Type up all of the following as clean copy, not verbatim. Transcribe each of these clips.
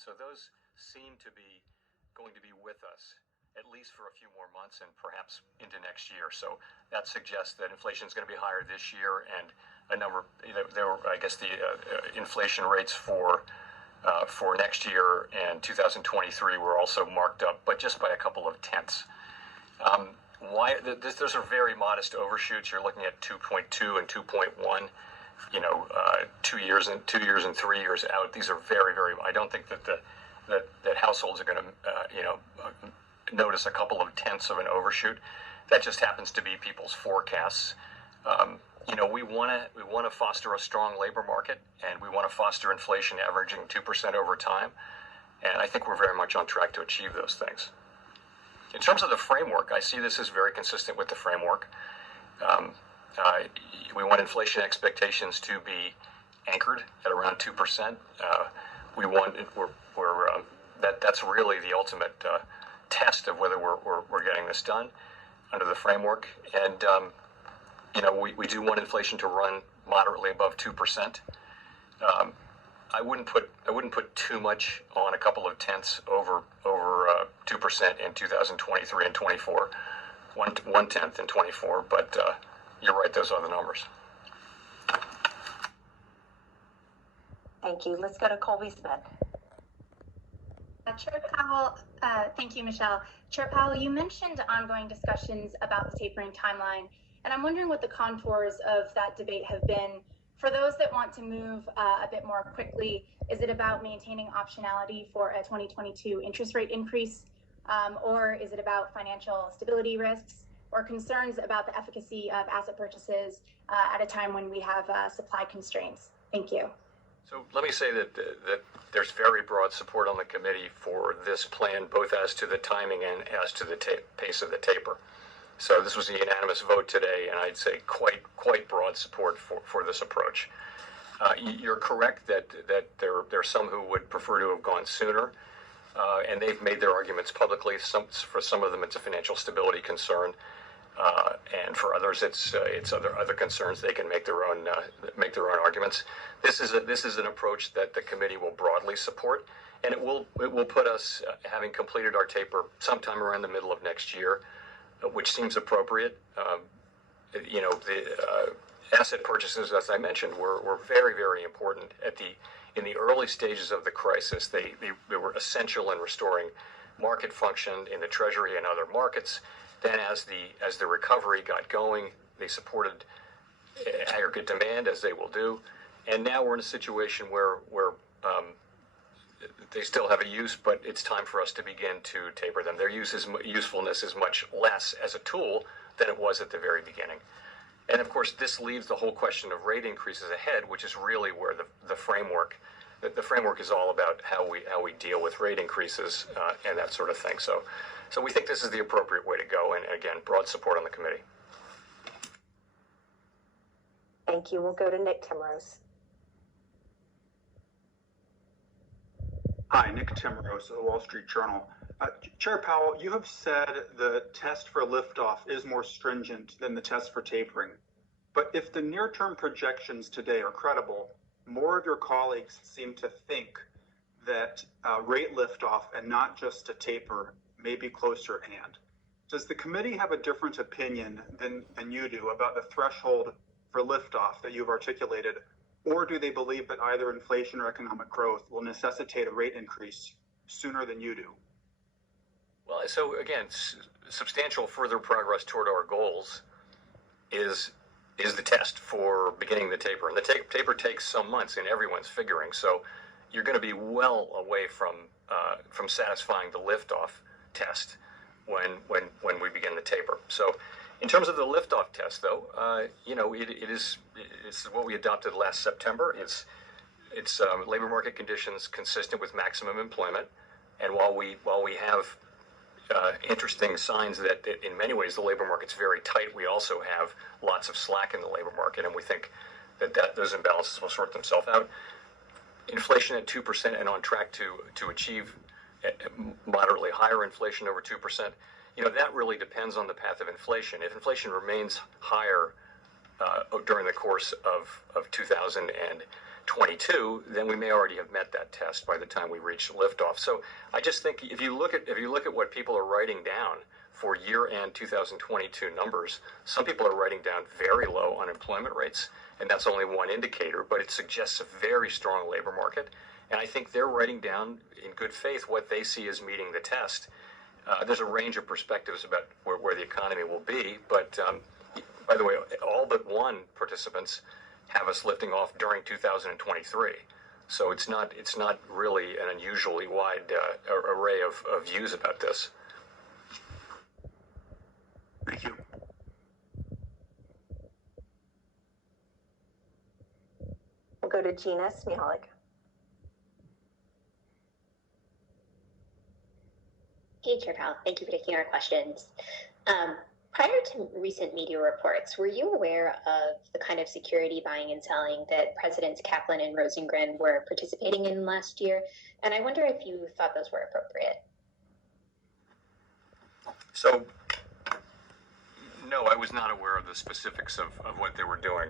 So those seem to be going to be with us at least for a few more months and perhaps into next year. So that suggests that inflation is going to be higher this year, and I guess the inflation rates for next year and 2023 were also marked up, but just by a couple of tenths. Those are very modest overshoots. You're looking at 2.2 and 2.1. 2 years and 3 years out. These are very, very. I don't think that households are going to notice a couple of tenths of an overshoot. That just happens to be people's forecasts. We want to foster a strong labor market, and we want to foster inflation averaging 2% over time. And I think we're very much on track to achieve those things. In terms of the framework, I see this as very consistent with the framework. We want inflation expectations to be anchored at around 2%. That's really the ultimate test of whether we're getting this done under the framework. And we do want inflation to run moderately above 2%. I wouldn't put too much on a couple of tenths over 2% in 2023 and 24, one tenth in 24, but you're right, those are the numbers. Thank you. Let's go to Colby Smith. Chair Powell, thank you, Michelle. Chair Powell, you mentioned ongoing discussions about the tapering timeline, and I'm wondering what the contours of that debate have been. For those that want to move a bit more quickly, is it about maintaining optionality for a 2022 interest rate increase, or is it about financial stability risks or concerns about the efficacy of asset purchases at a time when we have supply constraints? Thank you. So let me say that there's very broad support on the committee for this plan, both as to the timing and as to the pace of the taper. So this was a unanimous vote today, and I'd say quite broad support for this approach. You're correct that there are some who would prefer to have gone sooner, and they've made their arguments publicly. For some of them, it's a financial stability concern, and for others, it's other concerns. They can make their own arguments. This is an approach that the committee will broadly support, and it will put us, having completed our taper sometime around the middle of next year, which seems appropriate. The asset purchases, as I mentioned, were very, very important in the early stages of the crisis. They were essential in restoring market function in the Treasury and other markets. Then, as the recovery got going, they supported aggregate demand, as they will do. And now we're in a situation where they still have a use, but it's time for us to begin to taper them. Their usefulness is much less as a tool than it was at the very beginning. And of course, this leaves the whole question of rate increases ahead, which is really where the framework is all about how we deal with rate increases and that sort of thing. So we think this is the appropriate way to go, and again, broad support on the committee. Thank you. We'll go to Nick Timrose. Hi, Nick Timrose of the Wall Street Journal. Chair Powell, you have said the test for liftoff is more stringent than the test for tapering. But if the near-term projections today are credible, more of your colleagues seem to think that rate liftoff and not just a taper may be closer at hand. Does the committee have a different opinion than you do about the threshold for liftoff that you've articulated, or do they believe that either inflation or economic growth will necessitate a rate increase sooner than you do? Well, so again, substantial further progress toward our goals is the test for beginning the taper. And the taper takes some months in everyone's figuring. So you're going to be well away from satisfying the liftoff test when we begin the taper. So in terms of the liftoff test, though, it's what we adopted last September. It's labor market conditions consistent with maximum employment. And while we have interesting signs that in many ways the labor market's very tight, we also have lots of slack in the labor market, and we think that those imbalances will sort themselves out. Inflation at 2% and on track to achieve moderately higher inflation over 2%. That really depends on the path of inflation. If inflation remains higher during the course of 2023 22, then we may already have met that test by the time we reach liftoff. So I just think if you look at what people are writing down for year-end 2022 numbers, some people are writing down very low unemployment rates, and that's only one indicator, but it suggests a very strong labor market. And I think they're writing down in good faith what they see as meeting the test. There's a range of perspectives about where the economy will be, but by the way, all but one participants have us lifting off during 2023. So it's not really an unusually wide array of views about this. Thank you. We'll go to Gina Smialik. Hey, Chair Powell, thank you for taking our questions. Prior to recent media reports, were you aware of the kind of security buying and selling that Presidents Kaplan and Rosengren were participating in last year? And I wonder if you thought those were appropriate. So, no, I was not aware of the specifics of what they were doing.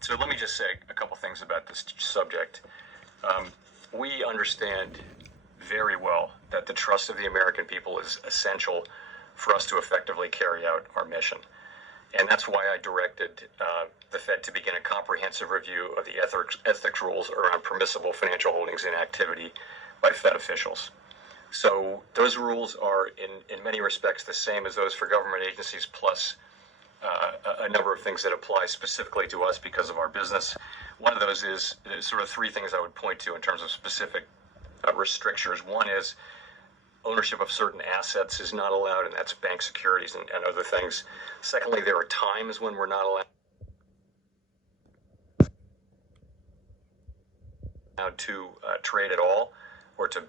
So let me just say a couple things about this subject. We understand very well that the trust of the American people is essential for us to effectively carry out our mission. And that's why I directed the Fed to begin a comprehensive review of the ethics rules around permissible financial holdings and activity by Fed officials. So those rules are in many respects the same as those for government agencies, plus a number of things that apply specifically to us because of our business. One of those is sort of three things I would point to in terms of specific restrictions. One is ownership of certain assets is not allowed, and that's bank securities and other things. Secondly, there are times when we're not allowed to trade at all, or to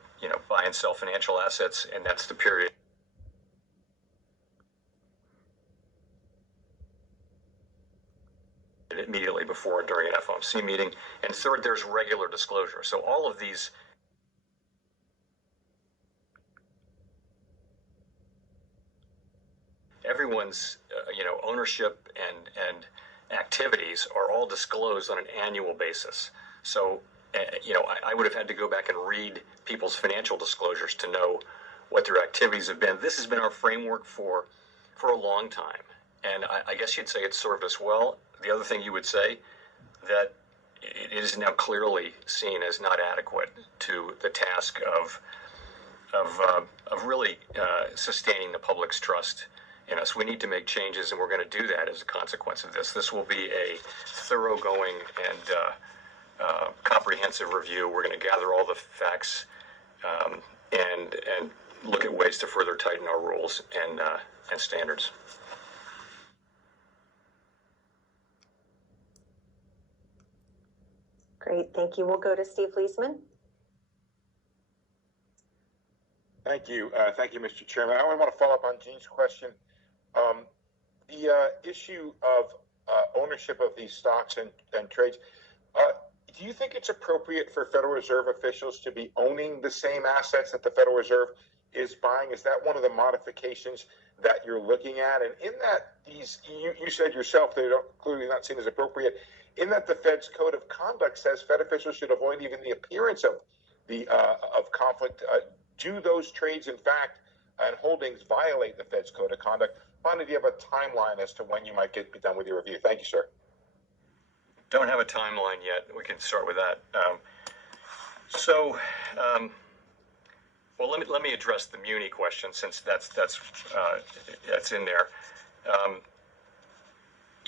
buy and sell financial assets, and that's the period immediately before and during an FOMC meeting. And third, there's regular disclosure. So all of these everyone's ownership and activities are all disclosed on an annual basis. So I would have had to go back and read people's financial disclosures to know what their activities have been. This has been our framework for a long time, and I guess you'd say it's served us well. The other thing you would say, that it is now clearly seen as not adequate to the task of really sustaining the public's trust in us. We need to make changes, and we're going to do that as a consequence of this. This will be a thoroughgoing and comprehensive review. We're going to gather all the facts and look at ways to further tighten our rules and standards. Great, thank you. We'll go to Steve Leisman. Thank you. Thank you, Mr. Chairman. I want to follow up on Gene's question. The issue of ownership of these stocks and trades, do you think it's appropriate for Federal Reserve officials to be owning the same assets that the Federal Reserve is buying? Is that one of the modifications that you're looking at? And in that, you said yourself they're clearly not seen as appropriate. In that, the Fed's code of conduct says Fed officials should avoid even the appearance of conflict. Do those trades, in fact, and holdings violate the Fed's code of conduct? Finally, do you have a timeline as to when you might be done with your review? Thank you, sir. Don't have a timeline yet. We can start with that. Well, let me address the muni question, since that's in there.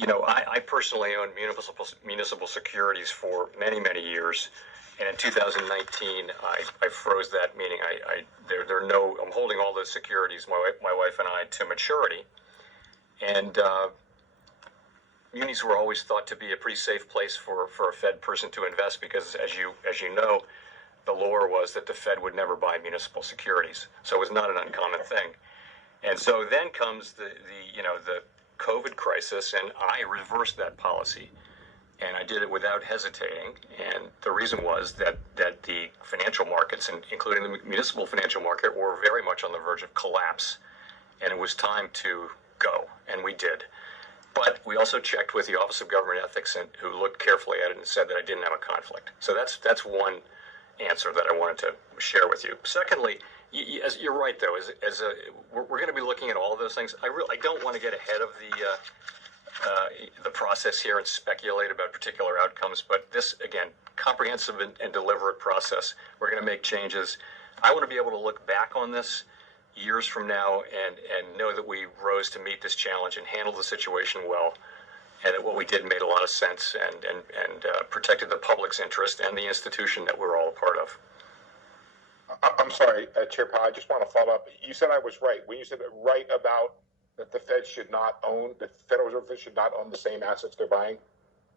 I personally owned municipal securities for many years, and in 2019 I froze that, meaning I'm holding all those securities, my wife and I, to maturity, and munis were always thought to be a pretty safe place for a Fed person to invest, because as you know, the lore was that the Fed would never buy municipal securities, so it was not an uncommon thing. And so then comes the COVID crisis, and I reversed that policy, and I did it without hesitating. And the reason was that the financial markets, and including the municipal financial market, were very much on the verge of collapse, and it was time to go, and we did. But we also checked with the Office of Government Ethics, and who looked carefully at it and said that I didn't have a conflict. So that's one answer that I wanted to share with you. Secondly, you're right though. We're going to be looking at all of those things. I don't want to get ahead of the process here and speculate about particular outcomes. But this, again, comprehensive and deliberate process. We're going to make changes. I want to be able to look back on this years from now and know that we rose to meet this challenge and handled the situation well, and that what we did made a lot of sense and protected the public's interest and the institution that we're all a part of. I'm sorry, Chair Powell, I just want to follow up. You said I was right. When you said right about that the Federal Reserve should not own the same assets they're buying?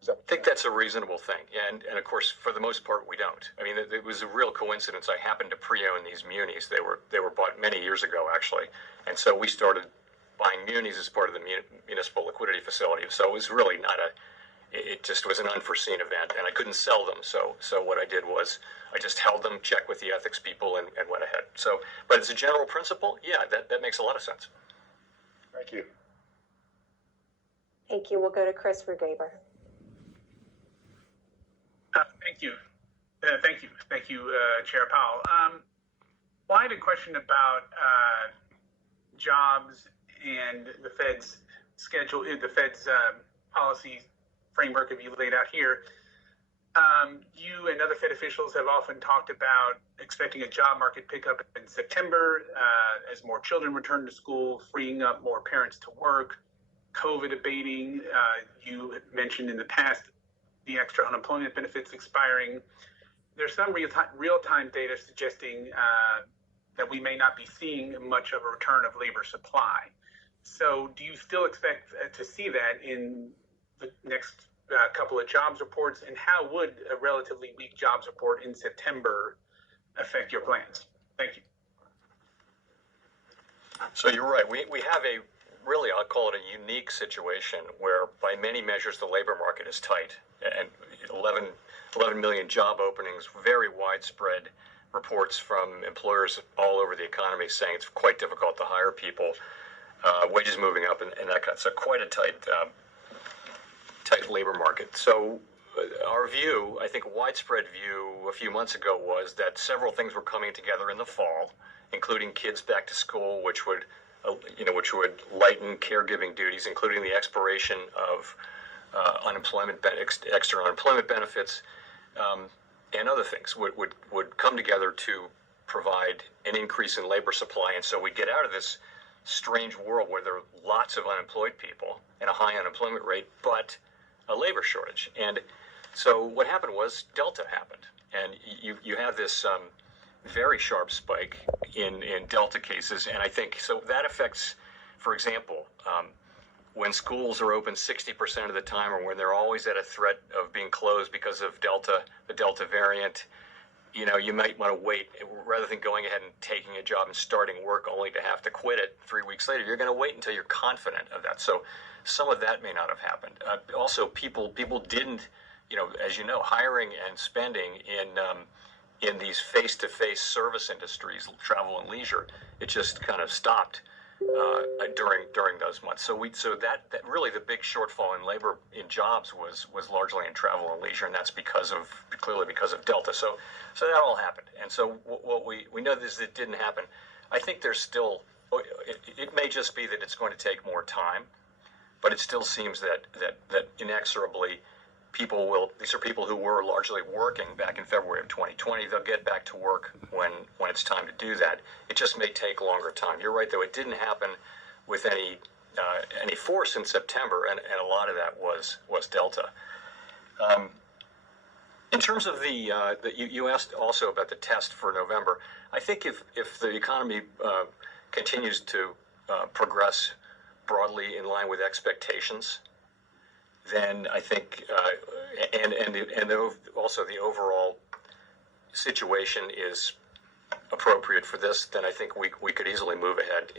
I think that's a reasonable thing. And of course, for the most part, we don't. I mean, it was a real coincidence. I happened to pre-own these munis. They were bought many years ago, actually. And so we started buying munis as part of the municipal liquidity facility. So it was really it just was an unforeseen event, and I couldn't sell them. So what I did was I just held them, checked with the ethics people, and went ahead. So, but as a general principle, yeah, that makes a lot of sense. Thank you. Thank you. We'll go to Chris Rugaber. Thank you. Thank you, Chair Powell. Well, I had a question about jobs and the Fed's schedule, the Fed's policy framework that you laid out here. You and other Fed officials have often talked about expecting a job market pickup in September as more children return to school, freeing up more parents to work, COVID abating. You mentioned in the past the extra unemployment benefits expiring. There's some real-time data suggesting that we may not be seeing much of a return of labor supply. So do you still expect to see that in the next couple of jobs reports? And how would a relatively weak jobs report in September affect your plans? Thank you. So you're right. We have really, I'll call it a unique situation where by many measures the labor market is tight, and 11 million job openings, very widespread reports from employers all over the economy saying it's quite difficult to hire people, wages moving up, and that kind of, so quite a tight labor market. So our view, I think a widespread view a few months ago, was that several things were coming together in the fall, including kids back to school, which would lighten caregiving duties, including the expiration of extra unemployment benefits, and other things would come together to provide an increase in labor supply. And so we get out of this strange world where there are lots of unemployed people and a high unemployment rate, but a labor shortage. And so what happened was Delta happened, and you have this very sharp spike in Delta cases. And I think so that affects, for example, when schools are open 60% of the time, or when they're always at a threat of being closed because of the Delta variant, you might want to wait rather than going ahead and taking a job and starting work only to have to quit it 3 weeks later. You're going to wait until you're confident of that. So some of that may not have happened. Also, people didn't, as you know, hiring and spending in these face-to-face service industries, travel and leisure, it just kind of stopped during those months. So that really the big shortfall in labor in jobs was largely in travel and leisure, and that's clearly because of Delta. So that all happened. And so what we know is that it didn't happen. I think there's still, it may just be that it's going to take more time, but it still seems that inexorably these are people who were largely working back in February of 2020. They'll get back to work when it's time to do that. It just may take longer time. You're right, though. It didn't happen with any force in September, and a lot of that was Delta. In terms of you asked also about the test for November. I think if the economy continues to progress broadly in line with expectations, then I think, also the overall situation is appropriate for this, then I think we could easily move ahead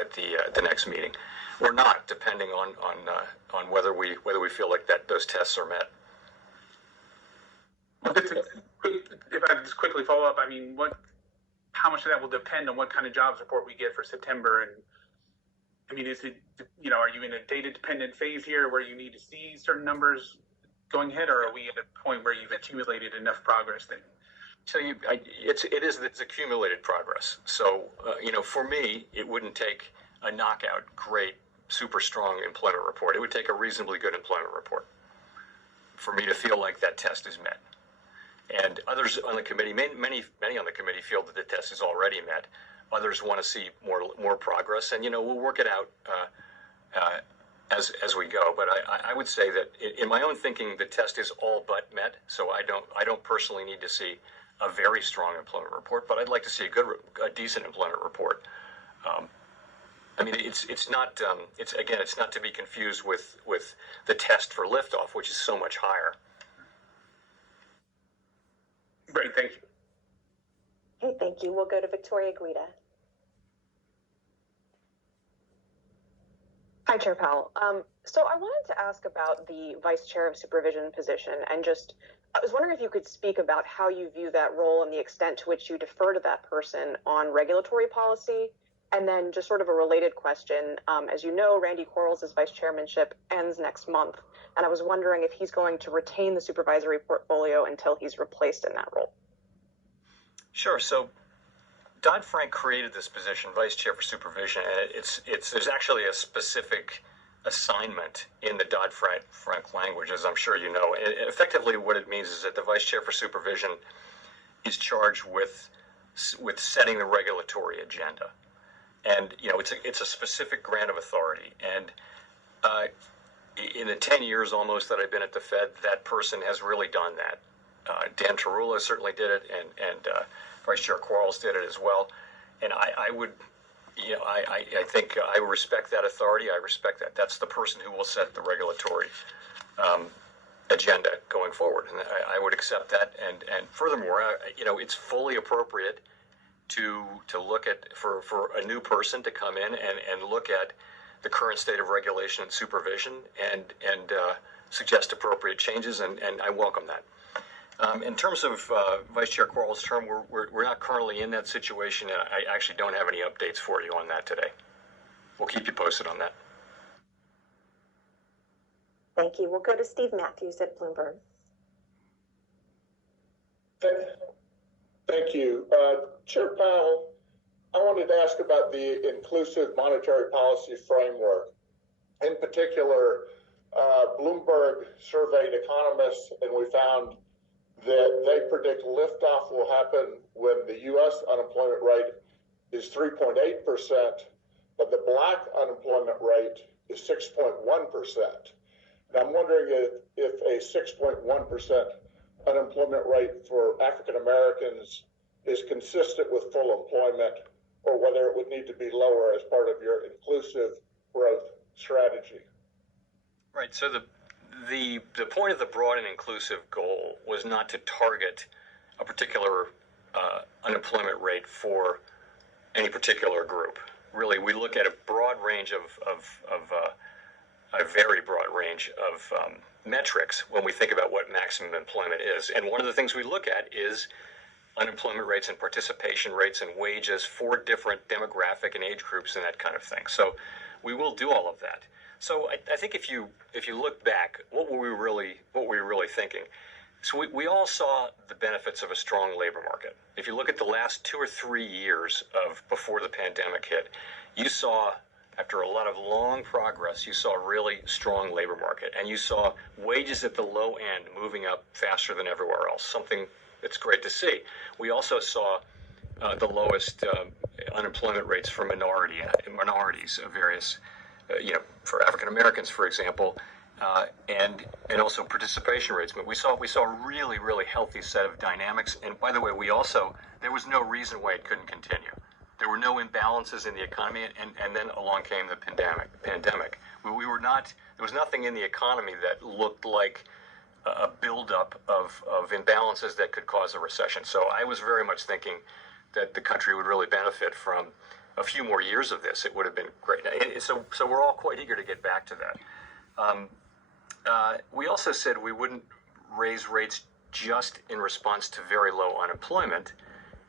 at the next meeting, or not, depending on whether we feel like those tests are met. If I just quickly follow up, I mean, how much of that will depend on what kind of jobs report we get for September, and I mean, is it, are you in a data dependent phase here where you need to see certain numbers going ahead, or are we at a point where you've accumulated enough progress that? So it's accumulated progress. So, for me, it wouldn't take a knockout, great, super strong employment report. It would take a reasonably good employment report for me to feel like that test is met. And others on the committee, many on the committee feel that the test is already met. Others want to see more progress, and we'll work it out as we go. But I would say that in my own thinking, the test is all but met. So I don't personally need to see a very strong employment report, but I'd like to see a decent employment report. It's not to be confused with the test for liftoff, which is so much higher. Great, thank you. Okay, thank you. We'll go to Victoria Guida. Hi, Chair Powell. So I wanted to ask about the Vice Chair of Supervision position, and I was wondering if you could speak about how you view that role and the extent to which you defer to that person on regulatory policy. And then just sort of a related question, as you know, Randy Quarles' vice chairmanship ends next month, and I was wondering if he's going to retain the supervisory portfolio until he's replaced in that role. Sure. So Dodd-Frank created this position, Vice Chair for Supervision, and there's actually a specific assignment in the Dodd-Frank language, as I'm sure you know. And effectively, what it means is that the Vice Chair for Supervision is charged with setting the regulatory agenda, and it's a specific grant of authority. And in the 10 years almost that I've been at the Fed, that person has really done that. Dan Tarullo certainly did it, and Vice Chair Quarles did it as well. And I think I respect that authority. I respect that. That's the person who will set the regulatory agenda going forward, and I would accept that. And furthermore, it's fully appropriate to look at for a new person to come in and look at the current state of regulation and supervision and suggest appropriate changes, and I welcome that. In terms of Vice Chair Quarles' term, we're not currently in that situation, and I actually don't have any updates for you on that today. We'll keep you posted on that. Thank you. We'll go to Steve Matthews at Bloomberg. Thank you. Chair Powell, I wanted to ask about the inclusive monetary policy framework. In particular, Bloomberg surveyed economists, and we found that they predict liftoff will happen when the U.S. unemployment rate is 3.8%, but the Black unemployment rate is 6.1%. And I'm wondering if a 6.1% unemployment rate for African Americans is consistent with full employment, or whether it would need to be lower as part of your inclusive growth strategy. Right. So the point of the broad and inclusive goal was not to target a particular unemployment rate for any particular group. Really, we look at a broad range a very broad range of metrics when we think about what maximum employment is. And one of the things we look at is unemployment rates and participation rates and wages for different demographic and age groups and that kind of thing. So we will do all of that. So I think if you look back, what were we really thinking? So we all saw the benefits of a strong labor market. If you look at the last 2 or 3 years of before the pandemic hit, you saw, after a lot of long progress, you saw a really strong labor market, and you saw wages at the low end moving up faster than everywhere else, something that's great to see. We also saw the lowest unemployment rates for minorities of various, for African Americans, for example, and also participation rates. But we saw a really, really healthy set of dynamics. And by the way, there was no reason why it couldn't continue. There were no imbalances in the economy, and then along came the pandemic. There was nothing in the economy that looked like a buildup of imbalances that could cause a recession. So I was very much thinking that the country would really benefit from a few more years of this. It would have been great. So we're all quite eager to get back to that. We also said we wouldn't raise rates just in response to very low unemployment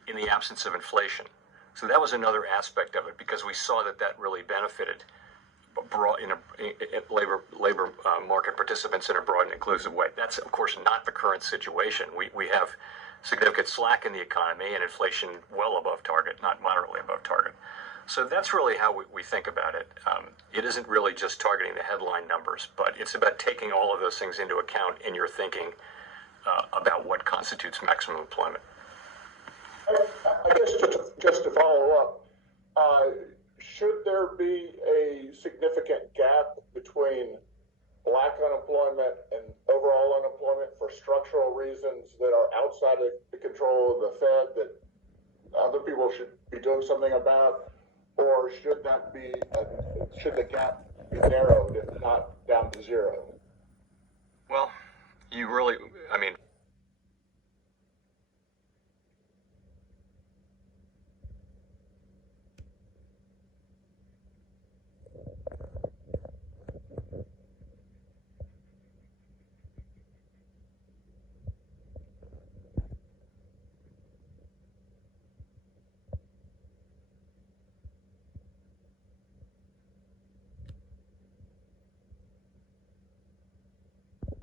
in the absence of inflation. So that was another aspect of it, because we saw that really benefited broad labor market participants in a broad and inclusive way. That's of course not the current situation. We have significant slack in the economy and inflation well above target, not moderately above target. So that's really how we think about it. It isn't really just targeting the headline numbers, but it's about taking all of those things into account in your thinking about what constitutes maximum employment. I guess just to follow up, should there be a significant gap between black unemployment and overall unemployment for structural reasons that are outside of the control of the Fed that other people should be doing something about, or should the gap be narrowed, if not down to zero? Well, I mean,